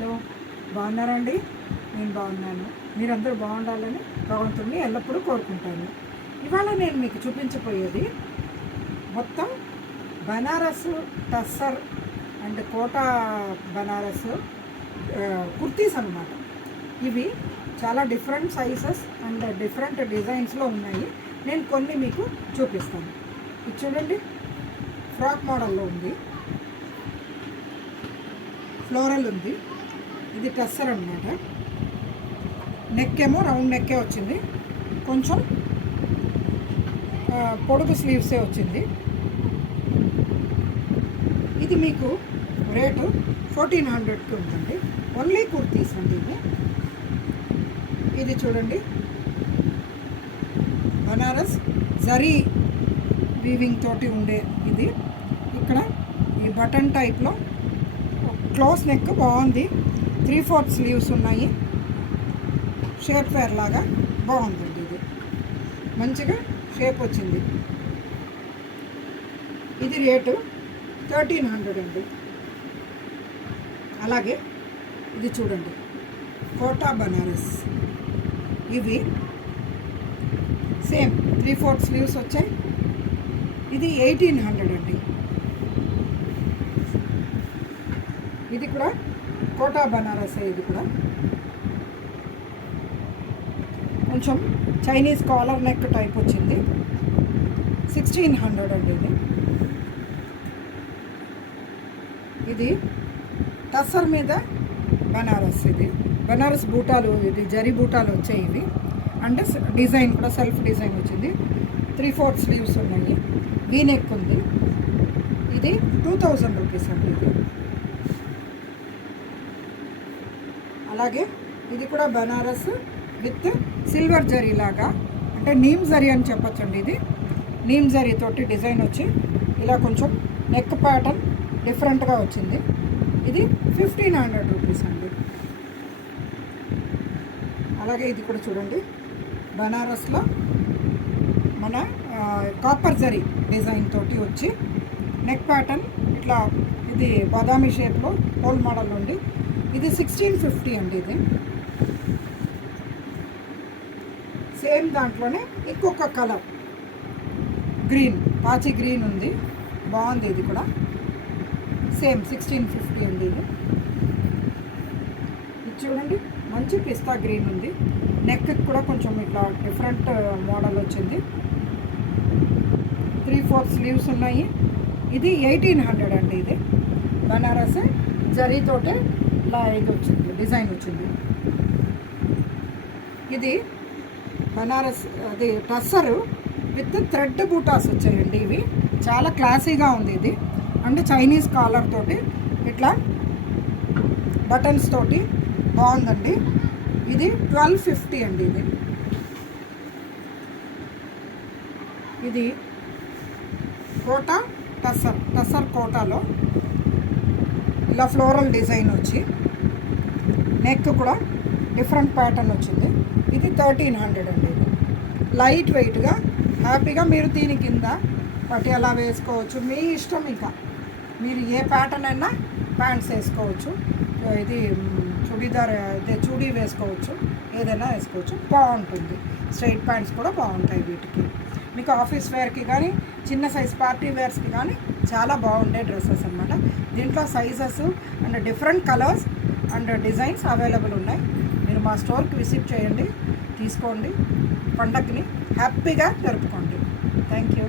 Hello, బాగున్నారండి? నేను బాగున్నాను. మీరందరూ బాగుండాలని భగవంతుడిని ఎల్లప్పుడూ కోరుకుంటాను. ఇవాళ నేను మీకు చూపించబోయేది మొత్తం బనారస్ టస్సర్ అండ్ కోటా బనారస్ కుర్తీస్ అన్నమాట. ఇవి చాలా డిఫరెంట్ సైజెస్ అండ్ డిఫరెంట్ డిజైన్స్లో ఉన్నాయి. నేను కొన్ని మీకు చూపిస్తాను. ఇది చూడండి, ఫ్రాక్ మోడల్లో ఉంది, ఫ్లోరల్ ఉంది. ఇది టస్సర్ అన్నమాట. నెక్ ఏమో రౌండ్ నెక్కే వచ్చింది, కొంచెం పొడుగు స్లీవ్సే వచ్చింది. ఇది మీకు రేటు 1400కి ఉందండి. ఓన్లీ కుర్తీస్ అండి ఇవి. ఇది చూడండి, బనారస్ జరీ వీవింగ్ తోటి ఉండే ఇది. ఇక్కడ ఈ బటన్ టైప్లో క్లోజ్ నెక్ బాగుంది, 3/4 స్లీవ్స్ ఉన్నాయి, షేప్ వేర్ లాగా బాగుందండి. ఇది మంచిగా షేప్ వచ్చింది. ఇది రేటు 1300 అండి. అలాగే ఇది చూడండి, కోటా బనారస్. ఇవి సేమ్ 3/4 స్లీవ్స్ వచ్చాయి. ఇది 1800 అండి. ఇది కూడా కోటా బనారస్. ఇది కూడా కొంచెం చైనీస్ కాలర్ నెక్ టైప్ వచ్చింది, 1600 అండి. ఇది టస్సర్ మీద బనారస్. ఇది బనారస్ బూటాలు, ఇది జరీ బూటాలు వచ్చాయి ఇవి. అంటే డిజైన్ కూడా సెల్ఫ్ డిజైన్ వచ్చింది, 3/4 స్లీవ్స్ ఉన్నాయి, వీ నెక్ ఉంది. ఇది 2000 రూపీస్ అండి. ఇది అలాగే ఇది కూడా బనారస్ విత్ సిల్వర్ జరీ లాగా, అంటే నీమ్ జరీ అని చెప్పచ్చండి. ఇది నీమ్ జరీ తోటి డిజైన్ వచ్చి ఇలా కొంచెం నెక్ ప్యాటర్న్ డిఫరెంట్గా వచ్చింది. ఇది 1500 రూపీస్ అండి. అలాగే ఇది కూడా చూడండి, బనారస్లో మన కాపర్ జరీ డిజైన్ తోటి వచ్చి నెక్ ప్యాటర్న్ ఇట్లా, ఇది బాదామి షేప్లో హోల్ మోడల్ ఉంది. ఇది 1650 అండి. ఇది సేమ్ దాంట్లోనే ఇంకొక కలర్ గ్రీన్, పాచి గ్రీన్ ఉంది, బాగుంది. ఇది కూడా సేమ్ 1650 అండి. ఇది చూడండి, మంచి పిస్తా గ్రీన్ ఉంది. నెక్ కూడా కొంచెం ఇట్లా డిఫరెంట్ మోడల్ వచ్చింది, 3/4 స్లీవ్స్ ఉన్నాయి. ఇది 1800 అండి. ఇది బనారస్ జరీతోటే ఇలా ఇది వచ్చింది, డిజైన్ వచ్చింది. ఇది బనారస్ అది టస్సరు విత్ థ్రెడ్ బూటాస్ వచ్చాయండి. ఇవి చాలా క్లాసీగా ఉంది. ఇది అంటే చైనీస్ కాలర్ తోటి ఇట్లా బటన్స్ తోటి బాగుందండి. ఇది 1250 అండి. ఇది కోటా టస్సర్ కోటాలో ఇలా ఫ్లోరల్ డిజైన్ వచ్చి నెక్ కూడా డిఫరెంట్ ప్యాటర్న్ వచ్చింది. ఇది 1300 అండి. ఇది లైట్ వెయిట్గా హ్యాపీగా మీరు దీని కింద పటియాలా వేసుకోవచ్చు, మీ ఇష్టం. ఇంకా మీరు ఏ ప్యాటర్న్ అయినా ప్యాంట్స్ వేసుకోవచ్చు. ఇది చుడీదార్ అయితే చూడీ వేసుకోవచ్చు, ఏదైనా వేసుకోవచ్చు, బాగుంటుంది. స్ట్రైట్ ప్యాంట్స్ కూడా బాగుంటాయి వీటికి. మీకు ఆఫీస్ వేర్కి కానీ చిన్న సైజ్ పార్టీ వేర్స్కి కానీ చాలా బాగుండే డ్రెస్సెస్ అన్నమాట. దీంట్లో sizes and different colours and designs available ఉన్నాయి. మీరు మా స్టోర్కి విజిట్ చేయండి, తీసుకోండి, పండగని హ్యాపీగా జరుపుకోండి. Thank you.